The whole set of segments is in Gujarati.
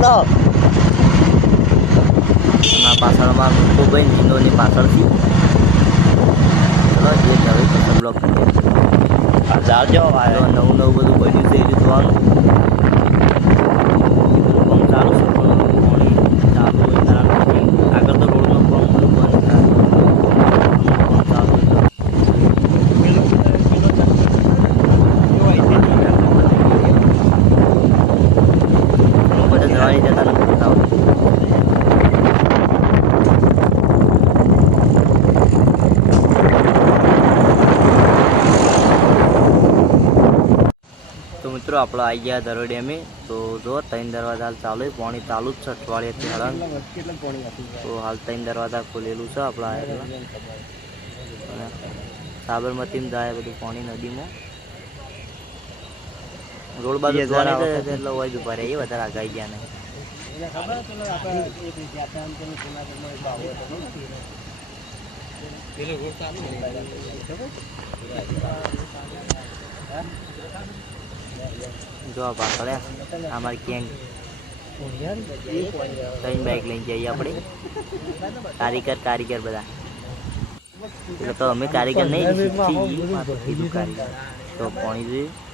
પકડો ના પાછળમાં મૂકો ભાઈ નીનોની પાછળથી ચલો જે હવે પછી બ્લોક જાજો નવું નવું બધું બન્યું છે એ જોવાનું બધું કામ ચાલુ છે પણ પાણી ચાલુ હોય કારણ પછી આગળ તો રોડનું કામ બધું બંધ થાય ચાલુ બધા જવાની જતા નથી બતાવો મિત્રો આપણે આવી ગયા ધરો ડેમે તો જો 3 દરવાજા હાલ ચાલુ હોય પાણી ચાલુ જ છે અઠવાડિયાથી હળંગ તો હાલ 3 દરવાજા ખોલેલું છે આપણા સાબરમતીમાં જાય બધું પાણી નદીમાં રોડ બાજુ એટલે હોય ઉભા રહે એ વધારે આગાઈ ગયા નહીં જો પાછળ અમારે ક્યાંક 3 બાઇક લઈને જઈએ આપણે કારીગર બધા એટલે તો અમે કારીગર નહીં કીધું કારીગર તો પાણી જોઈએ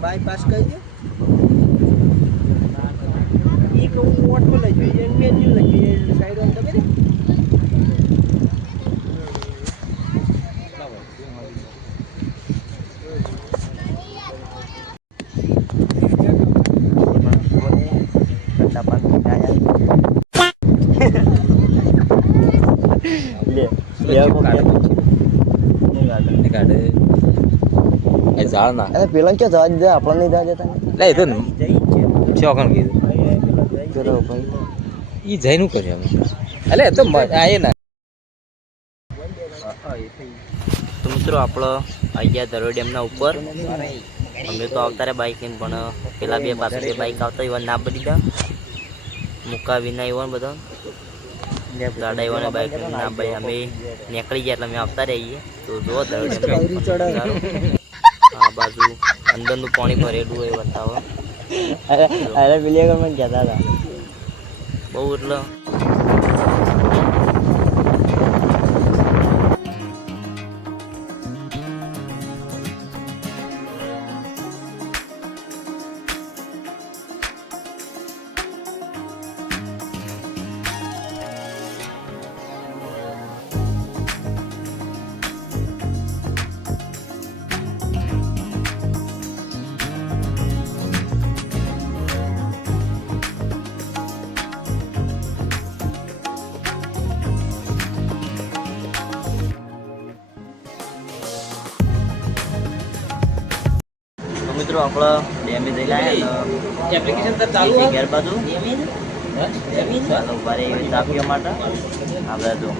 બાયપાસ કરી દે એક ઓટો લઈ જોઈએ મેન્યુ લઈ જોઈએ સાઈડ ઓન તો કરી પેલા ક્યાં જવા દીધા આપણને જવા દેતા લે તો ચોકણ કીધું ઈ જઈનું કર્યું એટલે તો આયે ના તો મિત્રો આપણો આવી ગયા ધરો ડેમના ઉપર અમે તો આવતા રહ્યા બાઇક લઈને પણ પેલા બે પાસે બે બાઇક આવતા એવા ના બની ગયા મુકા વિના એવા બધા ગાડા એવા બાઇક ના ભાઈ અમે નીકળી ગયા એટલે અમે આવતા રહીએ તો જો ધરો ડેમ આ બાજુ અંદરનું પાણી ભરેલું એ બતાવો અરે પેલી મને કહેતા હતા બહુ એટલે મિત્રો આપણે ડેમે જઈને આવ્યા એપ્લિકેશન તો ચાલુ છે ઘર બાજુ ચાલો બારે તાપીઓ માટે આપણે જો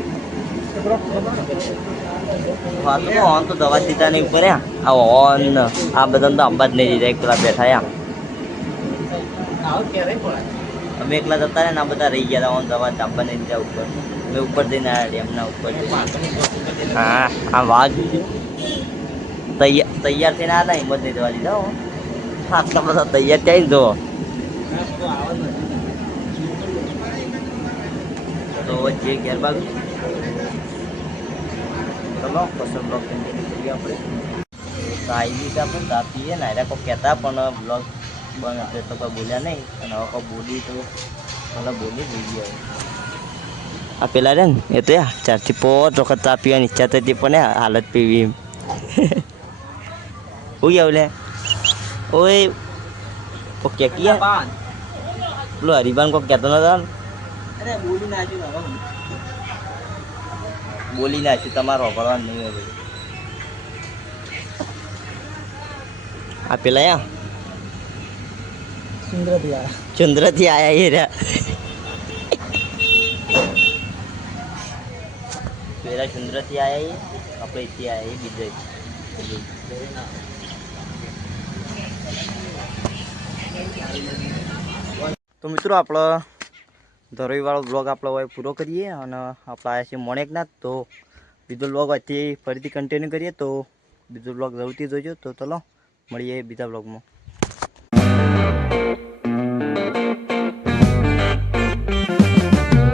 વાતો ઓન તો દવા દીધા નહીં ઉપર આ ઓન આ બધા તો અંબાજ નહીં દીધા એક પેલા બેઠા અમે એકલા જતા રહ્યા ને આ બધા રહી ગયા હતા ઓન દવા ચાપવા નહીં દીધા ઉપર અમે ઉપર જઈને આવ્યા ડેમના ઉપર હા આ વાઘ તૈયાર થઈને આ હિંમત નહીં દેવાની જાઓ આટલા બધા તૈયાર થઈ જો તો જે ઘેર બાજુ ચલો પસંદ બ્લોગ કન્ટિન્યુ કરીએ આપણે તો આવી રીતે આપણે ચા પીએ ને એને કોઈ કહેતા પણ બ્લોગ બંધ હશે તો કોઈ બોલ્યા નહીં અને હવે કોઈ બોલી તો મને બોલી જોઈએ આ પેલા રે ને એ તો 4 થી 5 વખત ચા પીવાની ઈચ્છા થતી પણ હાલત પીવી એમ હું આવું લે ઓય ઓકે કિયા પેલો હરિભાન કોઈ કહેતો નતો બોલી નાખ્યું તમારે વાપરવાનું નહીં હોય બધું આ પેલા ચંદ્રથી આયા એ રહ્યા પેલા ચંદ્રથી આયા આપણે અહીંથી આયા બીજે તો મિત્રો આપણો ધરોઈવાળો બ્લોગ આપણો હવે પૂરો કરીએ અને આપણે આવ્યા છીએ મોણેકનાથ તો બીજો બ્લોગ અહીંથી ફરીથી કન્ટિન્યુ કરીએ તો બીજો બ્લોગ જરૂરથી જોઈજો તો ચલો મળીએ બીજા બ્લોગમાં